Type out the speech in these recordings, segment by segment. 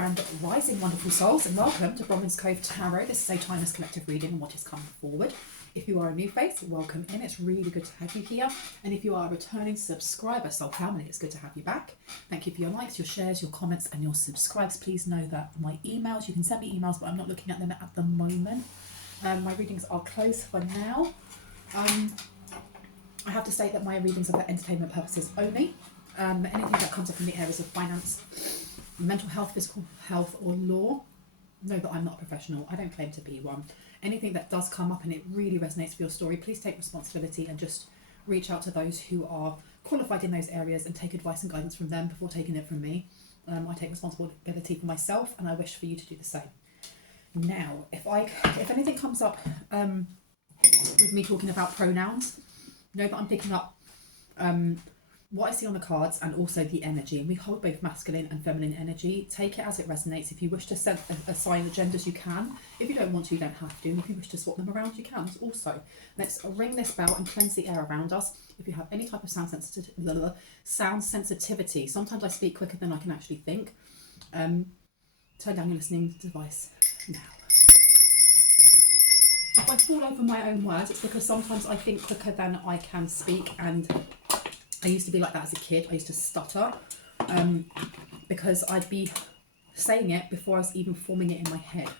Grand Rising, wonderful souls, and welcome to Bronwen's Cove Tarot. This is a timeless collective reading on what is coming forward. If you are a new face, welcome in. It's really good to have you here. And if you are a returning subscriber, soul family, it's good to have you back. Thank you for your likes, your shares, your comments, and your subscribes. Please know that my emails, you can send me emails, but I'm not looking at them at the moment. My readings are closed for now. I have to say that my readings are for entertainment purposes only. Anything that comes up in the areas of finance, mental health, physical health, or law, know that I'm not a professional. I don't claim to be one. Anything that does come up and it really resonates with your story, please take responsibility and just reach out to those who are qualified in those areas and take advice and guidance from them before taking it from me. I take responsibility for myself, and I wish for you to do the same. Now, if anything comes up with me talking about pronouns, know that I'm picking up what I see on the cards and also the energy, and we hold both masculine and feminine energy. Take it as it resonates. If you wish to assign the genders, you can. If you don't want to, you don't have to. And if you wish to swap them around, you can also. Let's ring this bell and cleanse the air around us. If you have any type of sound sensitivity, sometimes I speak quicker than I can actually think. Turn down your listening device now. If I fall over my own words, it's because sometimes I think quicker than I can speak, and I used to be like that as a kid. I used to stutter because I'd be saying it before I was even forming it in my head.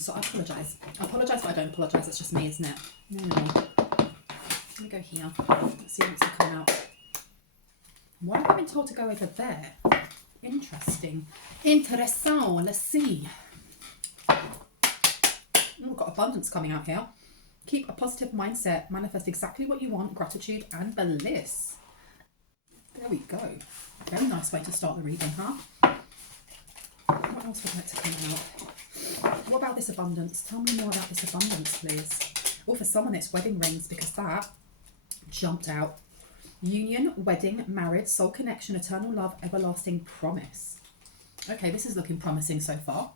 So I apologise. I apologise, but I don't apologise. It's just me, isn't it? No. Let me go here. Let's see what's going to come out. Why have I been told to go over there? Interesting. Interessant. Let's see. We've got abundance coming out here. Keep a positive mindset. Manifest exactly what you want. Gratitude and bliss. There we go. Very nice way to start the reading, huh? What else would like to come out? What about this abundance? Tell me more about this abundance, please. Or for someone, it's wedding rings, because that jumped out. Union, wedding, marriage, soul connection, eternal love, everlasting promise. Okay, this is looking promising so far.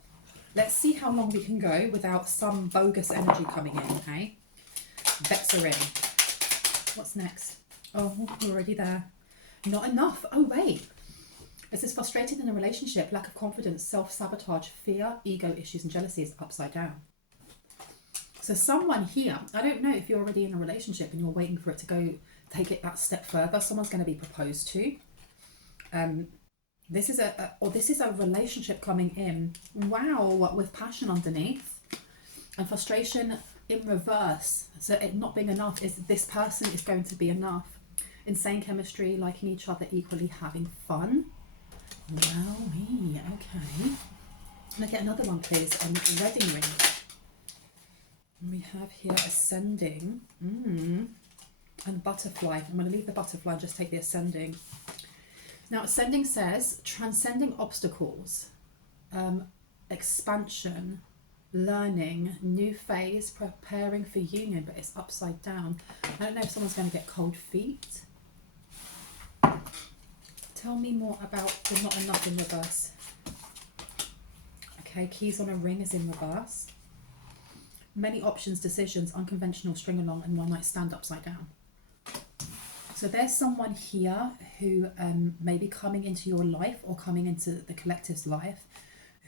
Let's see how long we can go without some bogus energy coming in, okay? Vexering. What's next? Oh, we're already there. Not enough. Oh, wait. This is frustrated in a relationship, lack of confidence, self-sabotage, fear, ego issues, and jealousy is upside down. So someone here, I don't know if you're already in a relationship and you're waiting for it to go, take it that step further. Someone's going to be proposed to. This is a relationship coming in. Wow, with passion underneath and frustration in reverse. So it not being enough is this person is going to be enough. Insane chemistry, liking each other equally, having fun. Well, okay. Can I get another one, please? Wedding ring. We have here ascending. And butterfly. I'm going to leave the butterfly and just take the ascending. Now, ascending says transcending obstacles, expansion, learning, new phase, preparing for union, but it's upside down. I don't know if someone's going to get cold feet. Tell me more about the not enough in reverse. Okay, keys on a ring is in reverse. Many options, decisions, unconventional, string along, and one night stand upside down. So there's someone here who may be coming into your life or coming into the collective's life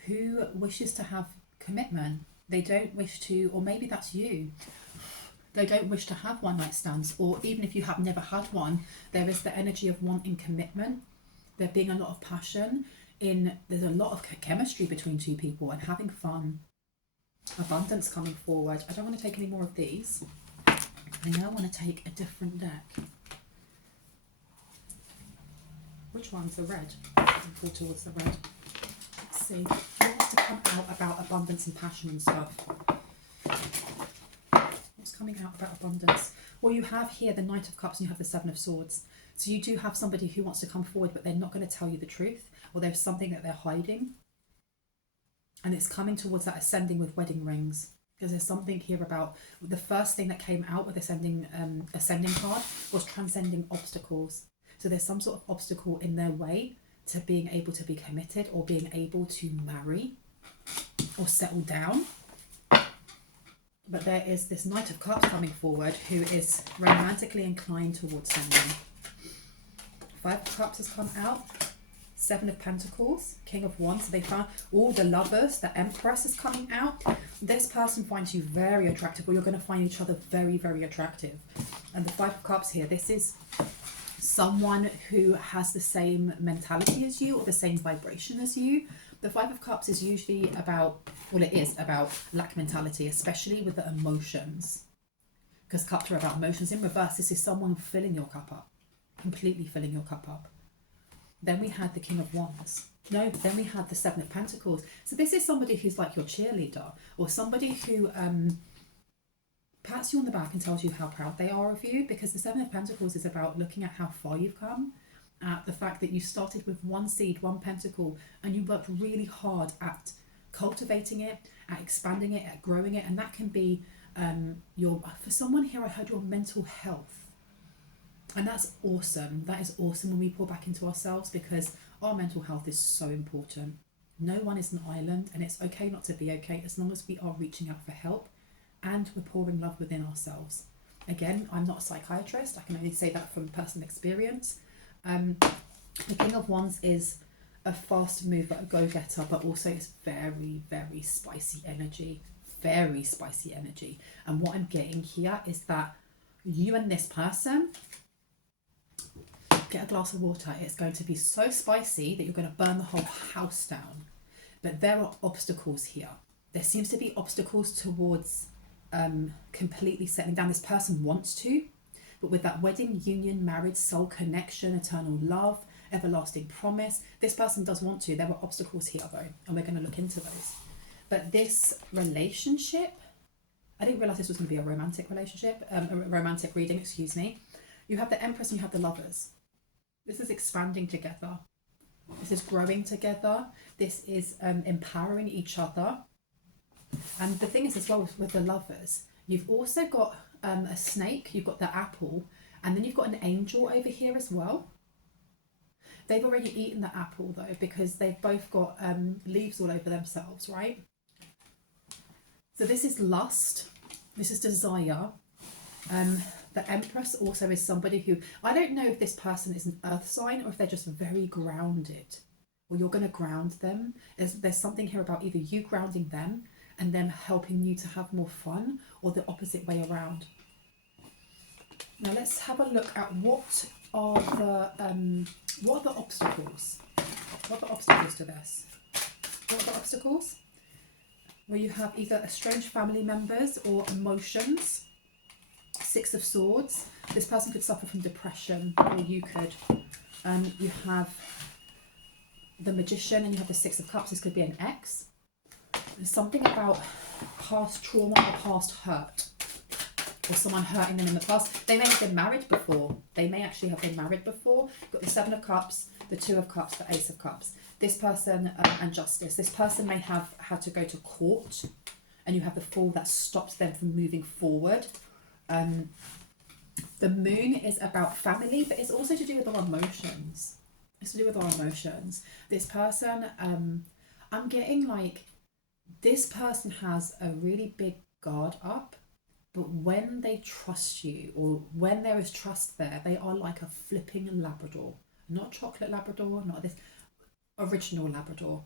who wishes to have commitment. They don't wish to, or maybe that's you. They don't wish to have one night stands, or even if you have never had one, there is the energy of wanting commitment. There being a lot of passion there's a lot of chemistry between two people and having fun. Abundance coming forward. I don't want to take any more of these. I now want to take a different deck. Which one's the red? Pull towards the red. Let's see. What wants to come out about abundance and passion and stuff? What's coming out about abundance? Well, you have here the Knight of Cups and you have the Seven of Swords. So you do have somebody who wants to come forward, but they're not going to tell you the truth, or there's something that they're hiding. And it's coming towards that ascending with wedding rings. Because there's something here about the first thing that came out with ascending card was transcending obstacles. So there's some sort of obstacle in their way to being able to be committed or being able to marry or settle down. But there is this Knight of Cups coming forward who is romantically inclined towards someone. Five of Cups has come out. Seven of Pentacles, King of Wands. So they found all the Lovers, the Empress is coming out. This person finds you very attractive, or you're going to find each other very, very attractive. And the Five of Cups here, this is someone who has the same mentality as you or the same vibration as you. The Five of Cups is usually about, well, it is about lack mentality, especially with the emotions. Because cups are about emotions. In reverse, this is someone filling your cup up, completely filling your cup up. Then we had the King of Wands. No, then we had the Seven of Pentacles. So this is somebody who's like your cheerleader, or somebody who pats you on the back and tells you how proud they are of you, because the Seven of Pentacles is about looking at how far you've come, at the fact that you started with one seed, one pentacle, and you worked really hard at cultivating it, at expanding it, at growing it. And that can be for someone here, I heard your mental health. And that's awesome. That is awesome when we pour back into ourselves, because our mental health is so important. No one is an island, and it's okay not to be okay as long as we are reaching out for help and we're pouring love within ourselves. Again, I'm not a psychiatrist. I can only say that from personal experience. The King of Wands is a fast mover, a go-getter, but also it's very, very spicy energy. Very spicy energy. And what I'm getting here is that you and this person, get a glass of water. It's going to be so spicy that you're going to burn the whole house down. But there are obstacles here. There seems to be obstacles towards completely settling down. This person wants to, but with that wedding, union, marriage, soul connection, eternal love, everlasting promise, this person does want to. There are obstacles here though, and we're going to look into those. But this relationship, I didn't realize this was going to be a romantic relationship, a romantic reading, excuse me. You have the Empress and you have the Lovers. This is expanding together. This is growing together. This is empowering each other. And the thing is as well with the Lovers, you've also got a snake, you've got the apple, and then you've got an angel over here as well. They've already eaten the apple though, because they've both got leaves all over themselves, right? So this is lust. This is desire. The Empress also is somebody who, I don't know if this person is an earth sign or if they're just very grounded, or you're going to ground them. There's something here about either you grounding them and them helping you to have more fun, or the opposite way around. Now let's have a look at what are the obstacles. What are the obstacles to this? What are the obstacles? Where you have either estranged family members or emotions. Six of Swords. This person could suffer from depression, or you could. You have the Magician and you have the Six of Cups. This could be an ex. There's something about past trauma or past hurt, or someone hurting them in the past. They may have been married before. They may actually have been married before. You've got the Seven of Cups, the Two of Cups, the Ace of Cups. This person and Justice. This person may have had to go to court, and you have the Fool that stops them from moving forward. The Moon is about family, but it's also to do with our emotions. It's to do with our emotions. This person, I'm getting like, this person has a really big guard up, but when they trust you, or when there is trust there, they are like a flipping Labrador. Not chocolate Labrador, not this, original Labrador.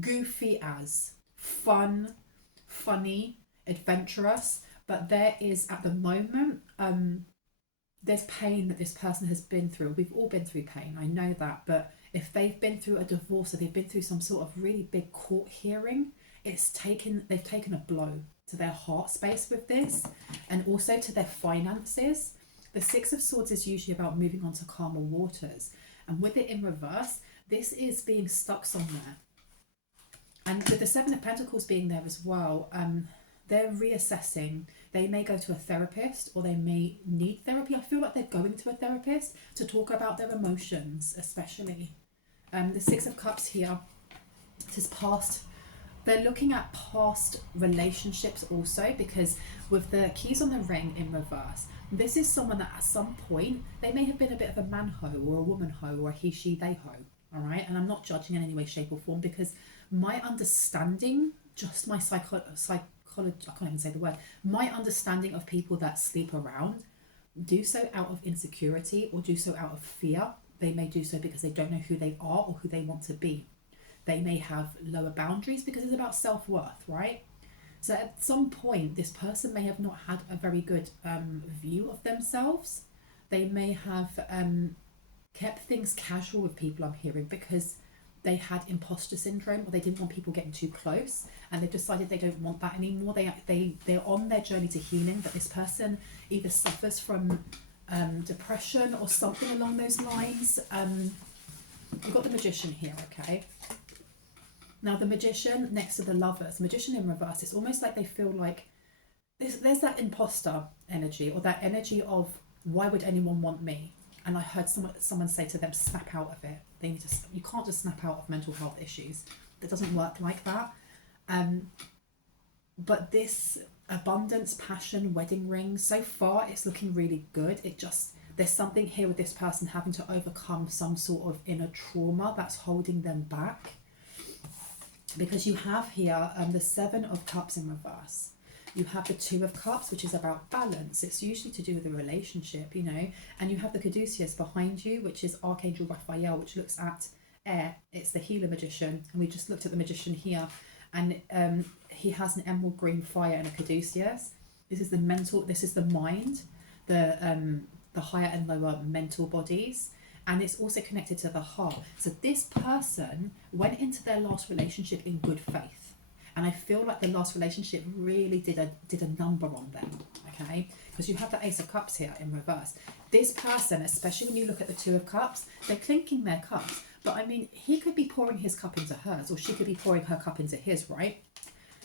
Goofy as, fun, funny, adventurous, but there is at the moment, there's pain that this person has been through. We've all been through pain, I know that, but if they've been through a divorce or they've been through some sort of really big court hearing, they've taken a blow to their heart space with this, and also to their finances. The Six of Swords is usually about moving on to calmer waters, and with it in reverse, this is being stuck somewhere. And with the Seven of Pentacles being there as well, they're reassessing. They may go to a therapist, or they may need therapy. I feel like they're going to a therapist to talk about their emotions, especially. The Six of Cups here is past. They're looking at past relationships also, because with the Keys on the Ring in reverse, this is someone that at some point, they may have been a bit of a man-ho or a woman-ho or a he, she, they-ho, all right? And I'm not judging in any way, shape or form, because my understanding, just my psychology, I can't even say the word, my understanding of people that sleep around do so out of insecurity or do so out of fear they may do so because they don't know who they are or who they want to be. They may have lower boundaries because it's about self-worth, right? So at some point, this person may have not had a very good view of themselves. They may have kept things casual with people, I'm hearing, because they had imposter syndrome, or they didn't want people getting too close, and they've decided they don't want that anymore. They're on their journey to healing, but this person either suffers from depression or something along those lines. We've got the Magician here, okay? Now the Magician next to the Lovers, Magician in reverse, it's almost like they feel like there's that imposter energy, or that energy of, why would anyone want me? And I heard someone say to them, snap out of it. They need to. You can't just snap out of mental health issues. That doesn't work like that. But this abundance, passion, wedding ring, so far it's looking really good. There's something here with this person having to overcome some sort of inner trauma that's holding them back. Because you have here the Seven of Cups in reverse. You have the Two of Cups, which is about balance. It's usually to do with a relationship, you know. And you have the Caduceus behind you, which is Archangel Raphael, which looks at air. It's the healer magician. And we just looked at the magician here. And he has an emerald green fire and a Caduceus. This is the mental, this is the mind, the higher and lower mental bodies. And it's also connected to the heart. So this person went into their last relationship in good faith. And I feel like the last relationship really did a number on them, okay? Because you have the Ace of Cups here in reverse. This person, especially when you look at the Two of Cups, they're clinking their cups. But I mean, he could be pouring his cup into hers, or she could be pouring her cup into his, right?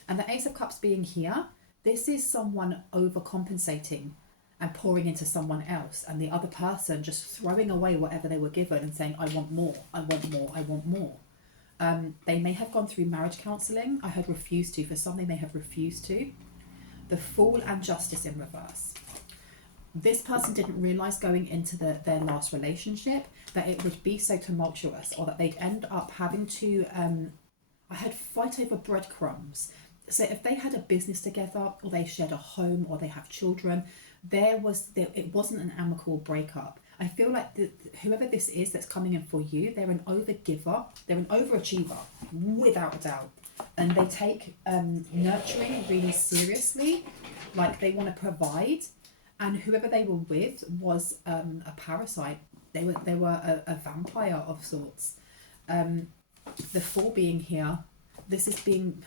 And the Ace of Cups being here, this is someone overcompensating and pouring into someone else, and the other person just throwing away whatever they were given and saying, I want more, I want more, I want more. They may have gone through marriage counselling. I heard refused to. For some, they may have refused to. The Fool and Justice in reverse. This person didn't realise going into their last relationship that it would be so tumultuous, or that they'd end up having to, I heard fight over breadcrumbs. So if they had a business together, or they shared a home, or they have children, it wasn't an amicable breakup. I feel like whoever this is that's coming in for you, they're an overgiver, they're an overachiever, without a doubt. And they take nurturing really seriously, like they want to provide. And whoever they were with was a parasite. They were a vampire of sorts. The Fool being here, this is being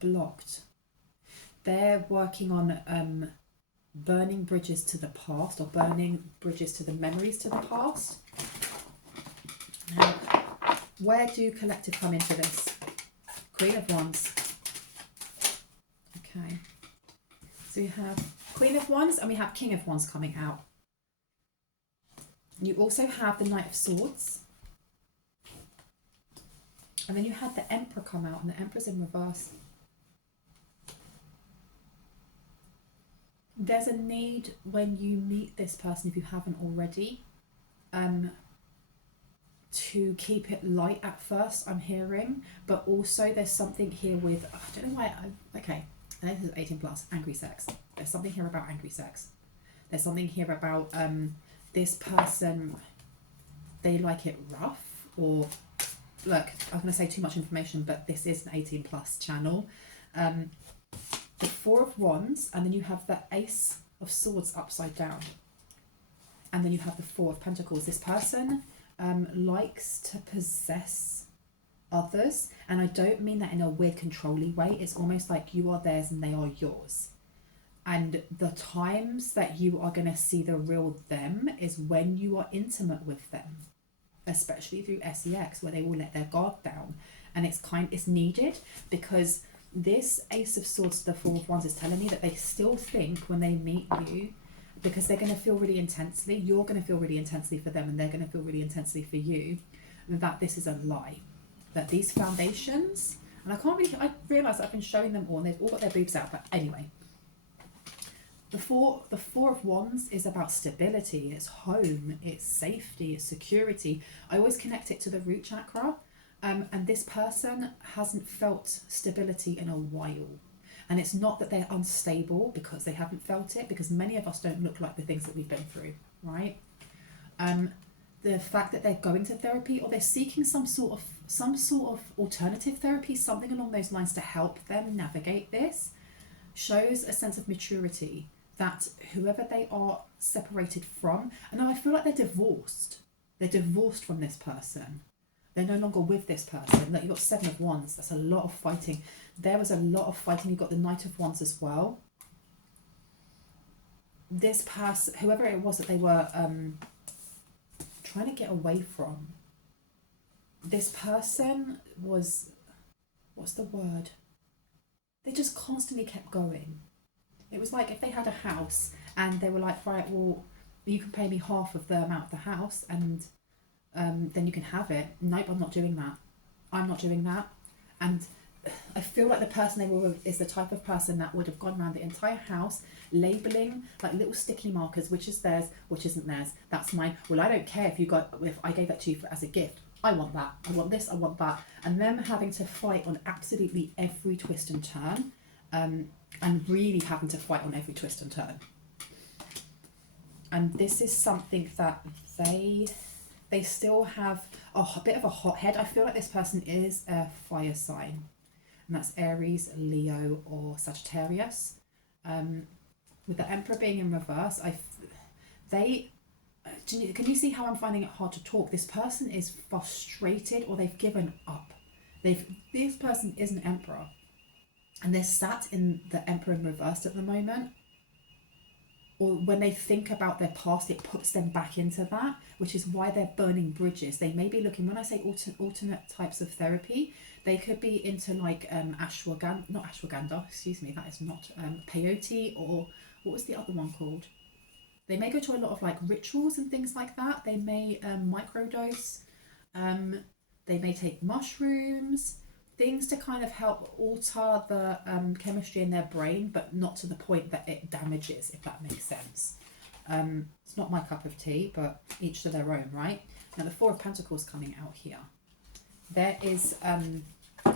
blocked. They're working on burning bridges to the past, or burning bridges to the memories to the past. Now, where do collective come into this? Queen of Wands. Okay. So you have Queen of Wands and we have King of Wands coming out. You also have the Knight of Swords. And then you had the Emperor come out, and the Emperor's in reverse. There's a need when you meet this person, if you haven't already, to keep it light at first, I'm hearing. But also there's something here with, I don't know why, okay, this is 18 plus, angry sex. There's something here about angry sex. There's something here about this person, they like it rough, or, look, I'm going to say too much information, but this is an 18 plus channel. The Four of Wands, and then you have the Ace of Swords upside down. And then you have the Four of Pentacles. This person likes to possess others, and I don't mean that in a weird controlling way. It's almost like you are theirs and they are yours. And the times that you are going to see the real them is when you are intimate with them, especially through SEX, where they will let their guard down. And it's needed, because this Ace of Swords to the Four of Wands is telling me that they still think when they meet you, because they're going to feel really intensely, you're going to feel really intensely for them, and they're going to feel really intensely for you, that this is a lie. That these foundations, and I realise I've been showing them all, and they've all got their boobs out, but anyway. The Four of Wands is about stability, it's home, it's safety, it's security. I always connect it to the root chakra. And this person hasn't felt stability in a while. And it's not that they're unstable because they haven't felt it, because many of us don't look like the things that we've been through, right? The the fact that they're going to therapy, or they're seeking some sort of alternative therapy, something along those lines to help them navigate this, shows a sense of maturity that whoever they are separated from, and now I feel like they're divorced from this person. They're no longer with this person. Like, you've got 7 of Wands. That's a lot of fighting. There was a lot of fighting. You've got the Knight of Wands as well. This person, whoever it was that they were trying to get away from, this person was, what's the word? They just constantly kept going. It was like if they had a house and they were like, right, well, you can pay me half of the amount of the house and then you can have it. Nope, I'm not doing that. I'm not doing that. And I feel like the person they were with is the type of person that would have gone around the entire house labeling like little sticky markers, which is theirs, which isn't theirs. That's mine. Well, I don't care if I gave that to you as a gift. I want that. I want this. I want that. And them having to fight on absolutely every twist and turn, and really having to fight on every twist and turn. And this is something that they still have a bit of a hothead. I feel like this person is a fire sign, and that's Aries, Leo, or Sagittarius. With the Emperor being in reverse, can you see how I'm finding it hard to talk? This person is frustrated, or they've given up. This person is an Emperor, and they're sat in the Emperor in reverse at the moment. Or when they think about their past, it puts them back into that, which is why they're burning bridges. They may be looking, when I say alternate types of therapy, they could be into like not ashwagandha, excuse me, that is not peyote, or what was the other one called? They may go to a lot of like rituals and things like that. They may microdose. They may take mushrooms, things to kind of help alter the chemistry in their brain, but not to the point that it damages, if that makes sense. It's not my cup of tea, but each to their own, right? Now the Four of Pentacles coming out here. There is,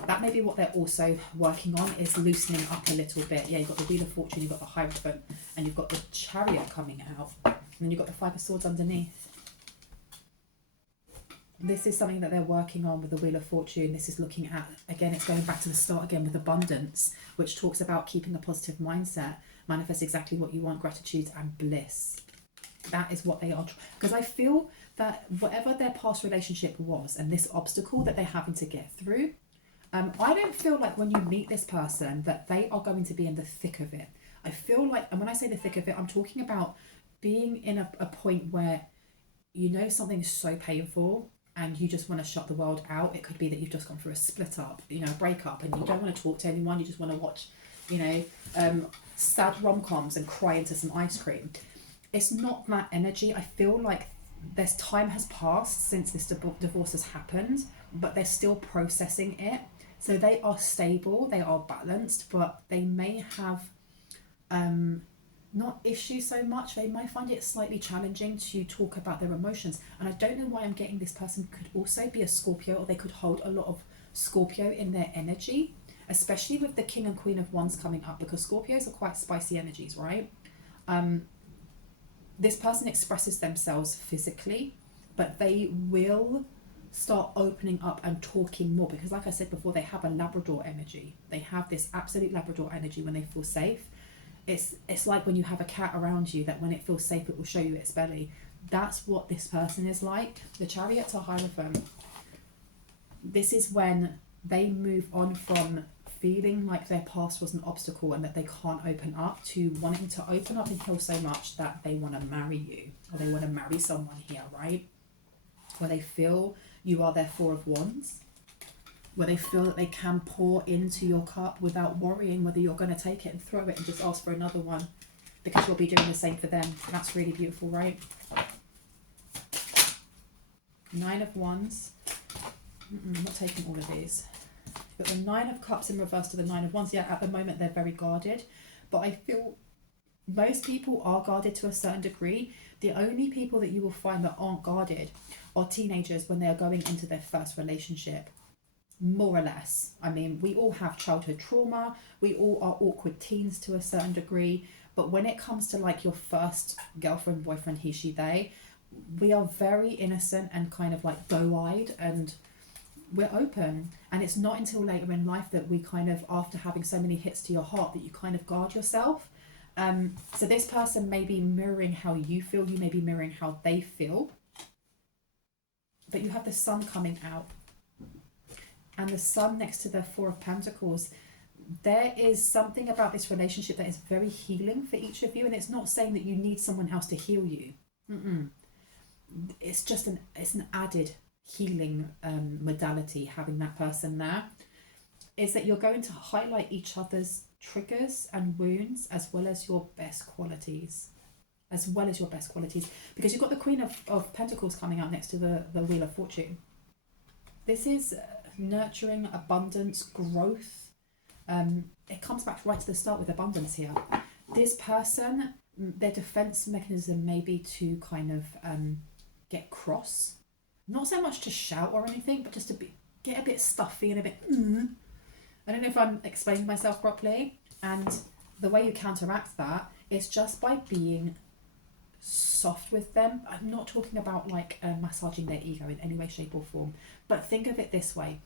that may be what they're also working on, is loosening up a little bit. Yeah, you've got the Wheel of Fortune, you've got the Hierophant, and you've got the Chariot coming out. And then you've got the Five of Swords underneath. This is something that they're working on with the Wheel of Fortune. This is looking at, again, it's going back to the start again with abundance, which talks about keeping a positive mindset, manifest exactly what you want, gratitude and bliss. That is what they are, because I feel that whatever their past relationship was and this obstacle that they're having to get through, I don't feel like when you meet this person that they are going to be in the thick of it. I feel like, and when I say the thick of it, I'm talking about being in a point where you know something is so painful and you just want to shut the world out. It could be that you've just gone through a split up, a breakup, and you don't want to talk to anyone. You just want to watch, sad rom-coms and cry into some ice cream. It's not that energy. I feel like there's time has passed since this divorce has happened, but they're still processing it. So they are stable, they are balanced, but they may have not issues so much. They might find it slightly challenging to talk about their emotions. And I don't know why I'm getting this person could also be a Scorpio, or they could hold a lot of Scorpio in their energy, especially with the King and Queen of Wands coming up, because Scorpios are quite spicy energies, right? This person expresses themselves physically, but they will start opening up and talking more, because like I said before, they have a Labrador energy. They have this absolute Labrador energy when they feel safe. It's like when you have a cat around you, that when it feels safe, it will show you its belly. That's what this person is like. The Chariot to Hierophant. This is when they move on from feeling like their past was an obstacle and that they can't open up, to wanting to open up and heal so much that they want to marry you, or they want to marry someone here, right? Where they feel you are their Four of Wands, where they feel that they can pour into your cup without worrying whether you're going to take it and throw it and just ask for another one, because you'll be doing the same for them. That's really beautiful, right? Nine of Wands. I'm not taking all of these. But the Nine of Cups in reverse to the Nine of Wands. Yeah, at the moment they're very guarded, but I feel most people are guarded to a certain degree. The only people that you will find that aren't guarded are teenagers when they are going into their first relationship, more or less. I mean, we all have childhood trauma. We all are awkward teens to a certain degree. But when it comes to like your first girlfriend, boyfriend, he, she, they, we are very innocent and kind of like doe-eyed, and we're open. And it's not until later in life that we kind of, after having so many hits to your heart, that you kind of guard yourself. So this person may be mirroring how you feel, you may be mirroring how they feel. But you have the sun coming out. And the sun next to the Four of Pentacles. There is something about this relationship that is very healing for each of you. And it's not saying that you need someone else to heal you. It's just it's an added healing modality, having that person there. Is that you're going to highlight each other's triggers and wounds, as well as your best qualities. Because you've got the Queen of Pentacles coming out next to the Wheel of Fortune. This is nurturing, abundance, growth. It comes back right to the start with abundance here. This person, their defense mechanism may be to kind of get cross. Not so much to shout or anything, but just to get a bit stuffy and a bit I don't know if I'm explaining myself properly. And the way you counteract that is just by being soft with them. I'm not talking about like massaging their ego in any way, shape or form, but think of it this way.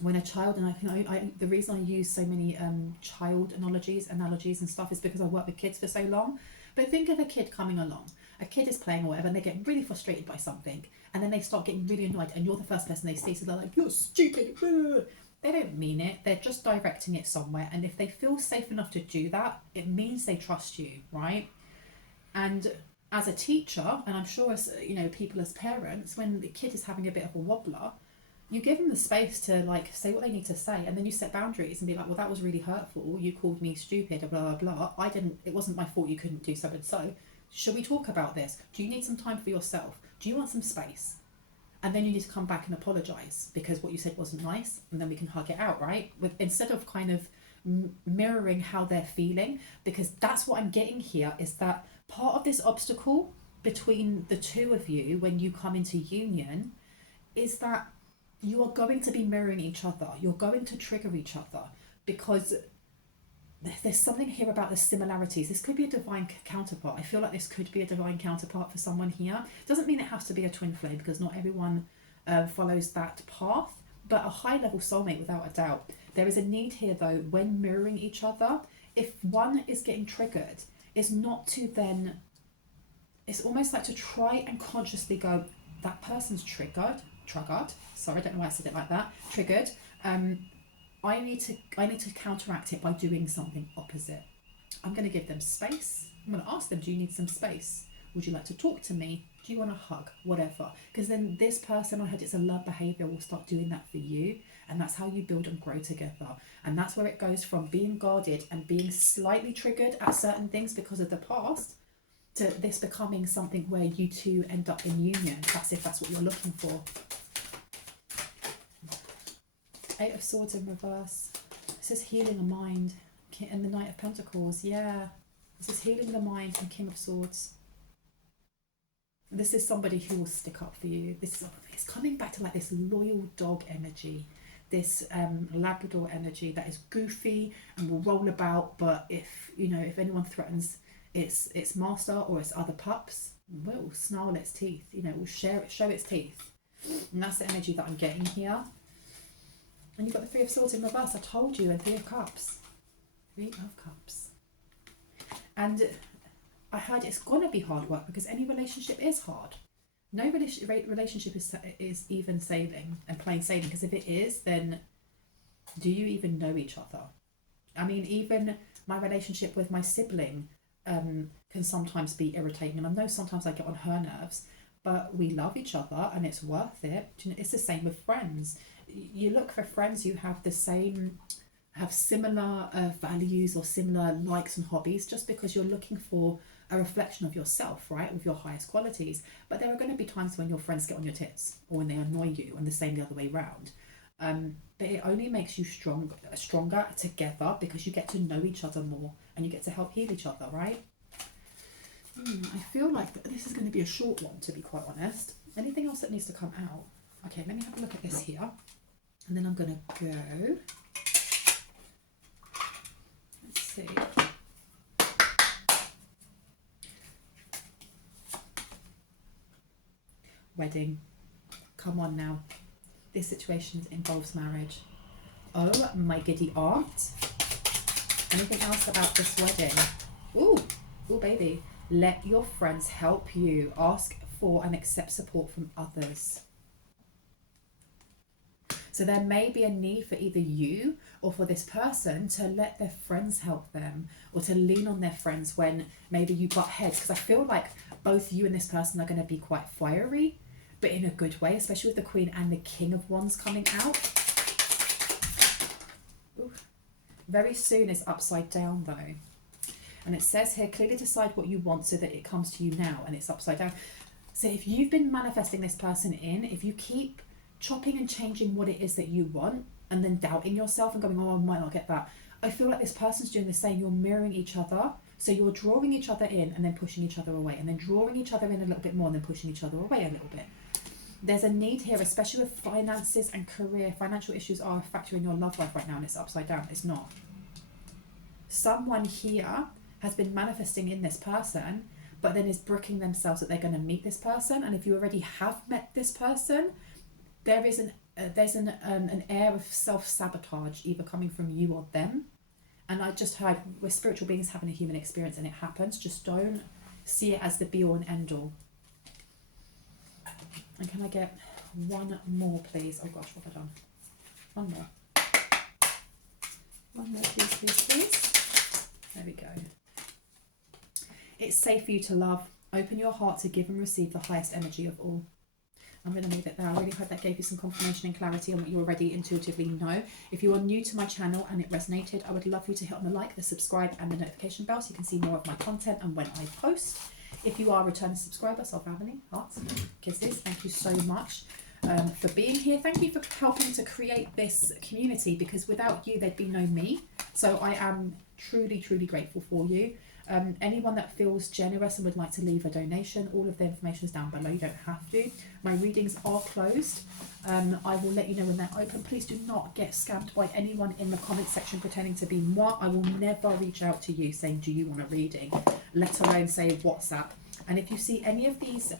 When a child, and I the reason I use so many child analogies and stuff is because I work with kids for so long. But think of a kid coming along. A kid is playing or whatever, and they get really frustrated by something, and then they start getting really annoyed, and you're the first person they see, so they're like, "You're stupid." They don't mean it. They're just directing it somewhere, and if they feel safe enough to do that, it means they trust you, right? And as a teacher, and I'm sure as people as parents, when the kid is having a bit of a wobbler, you give them the space to like say what they need to say, and then you set boundaries and be like, well, that was really hurtful. You called me stupid, blah, blah, blah. It wasn't my fault you couldn't do so and so. Should we talk about this? Do you need some time for yourself? Do you want some space? And then you need to come back and apologize because what you said wasn't nice, and then we can hug it out, right? Instead of kind of mirroring how they're feeling, because that's what I'm getting here, is that part of this obstacle between the two of you when you come into union is that you are going to be mirroring each other. You're going to trigger each other because there's something here about the similarities. This could be a divine counterpart. I feel like this could be a divine counterpart for someone here. Doesn't mean it has to be a twin flame, because not everyone follows that path, but a high level soulmate without a doubt. There is a need here though, when mirroring each other, if one is getting triggered, it's not to then, it's almost like to try and consciously go, that person's triggered, sorry, I don't know why I said it like that, triggered. I need to counteract it by doing something opposite. I'm going to give them space. I'm going to ask them, do you need some space? Would you like to talk to me? Do you want a hug? Whatever. Because then this person, I heard it's a learned behaviour, will start doing that for you. And that's how you build and grow together. And that's where it goes from being guarded and being slightly triggered at certain things because of the past, to this becoming something where you two end up in union. That's if that's what you're looking for. Eight of Swords in reverse. This is healing a mind. And the Knight of Pentacles, yeah. This is healing the mind and King of Swords. This is somebody who will stick up for you. It's coming back to like this loyal dog energy. This Labrador energy that is goofy and will roll about, but if anyone threatens its master or its other pups, it will snarl its teeth. It will show its teeth. And that's the energy that I'm getting here. And you've got the Three of Swords in reverse. I told you, and Three of Cups. Three of Cups. And I heard it's going to be hard work, because any relationship is hard. No relationship is even sailing and plain sailing, because if it is, then do you even know each other? I mean, even my relationship with my sibling can sometimes be irritating, and I know sometimes I get on her nerves, but we love each other and it's worth it. It's the same with friends. You look for friends who have similar values or similar likes and hobbies, just because you're looking for a reflection of yourself, right, with your highest qualities. But there are going to be times when your friends get on your tits, or when they annoy you, and the same the other way around. But it only makes you stronger together, because you get to know each other more and you get to help heal each other, right? I feel like this is going to be a short one, to be quite honest. Anything else that needs to come out? Okay, let me have a look at this here, and then I'm going to go. Let's see. wedding. Come on now. This situation involves marriage. Oh, my giddy aunt. Anything else about this wedding? Ooh, baby. Let your friends help you. Ask for and accept support from others. So there may be a need for either you or for this person to let their friends help them, or to lean on their friends when maybe you butt heads. Because I feel like both you and this person are going to be quite fiery, but in a good way, especially with the Queen and the King of Wands coming out. Ooh. Very soon is upside down though. And it says here, clearly decide what you want so that it comes to you now, and it's upside down. So if you've been manifesting this person in, if you keep chopping and changing what it is that you want and then doubting yourself and going, oh, I might not get that, I feel like this person's doing the same. You're mirroring each other. So you're drawing each other in and then pushing each other away, and then drawing each other in a little bit more and then pushing each other away a little bit. There's a need here, especially with finances and career. Financial issues are a factor in your love life right now, and it's upside down. It's not. Someone here has been manifesting in this person, but then is bricking themselves that they're going to meet this person. And if you already have met this person, there is an air of self-sabotage either coming from you or them. And I just heard, we're spiritual beings having a human experience, and it happens. Just don't see it as the be all and end all. And can I get one more, please? Oh gosh, what have I done? One more. One more, please. There we go. It's safe for you to love. Open your heart to give and receive the highest energy of all. I'm going to leave it there. I really hope that gave you some confirmation and clarity on what you already intuitively know. If you are new to my channel and it resonated, I would love you to hit on the like, the subscribe and the notification bell so you can see more of my content and when I post. If you are a returning subscriber, self-harmony, hearts, kisses, thank you so much for being here. Thank you for helping to create this community, because without you, there'd be no me. So I am truly, truly grateful for you. Anyone that feels generous and would like to leave a donation, all of the information is down below. You don't have to. My readings are closed. I will let you know when they're open. Please do not get scammed by anyone in the comment section pretending to be moi. I will never reach out to you saying, do you want a reading? Let alone say WhatsApp. And if you see any of these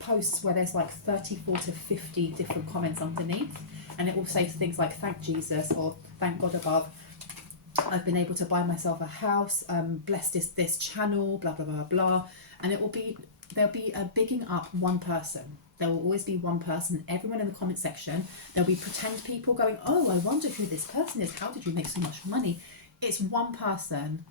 posts where there's like 34 to 50 different comments underneath, and it will say things like, thank Jesus, or thank God above, I've been able to buy myself a house, blessed is this channel, blah, blah, blah, blah. And it will be, there'll be a bigging up one person. There will always be one person. Everyone in the comment section, there'll be pretend people going, oh, I wonder who this person is. How did you make so much money? It's one person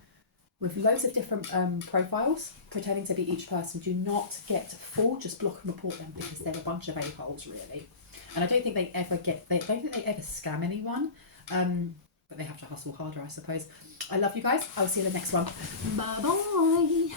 with loads of different profiles pretending to be each person. Do not get fooled. Just block and report them, because they're a bunch of a-holes, really. And I don't think they ever scam anyone. But they have to hustle harder, I suppose. I love you guys. I'll see you in the next one. Bye bye.